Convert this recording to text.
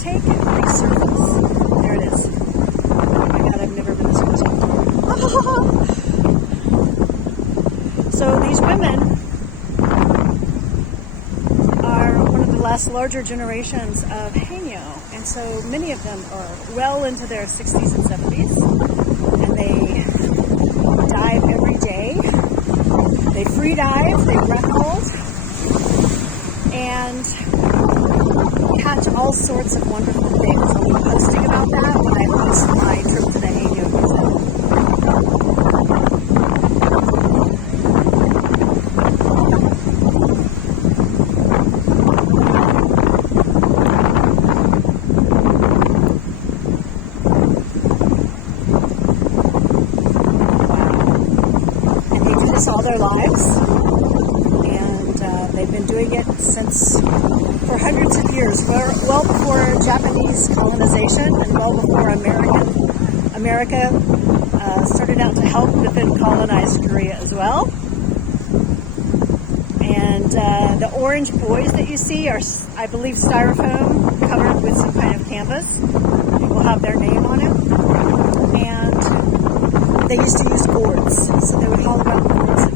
take these circles. There it is. Oh my God, I've never been this close before. So these women are one of the last larger generations of HAENYEO, and so many of them are well into their 60s and 70s, and they dive every day. They free dive, they breath hold, and catch all sorts of wonderful things. I'll be posting about that when I post my trip to the HAENYEO region. All their lives, and they've been doing it for hundreds of years, well before Japanese colonization and well before America started out to help but then colonized Korea as well. And the orange buoys that you see are, I believe, styrofoam covered with some kind of canvas. It will have their name on it. And they used to use gourds, so they would haul around gourds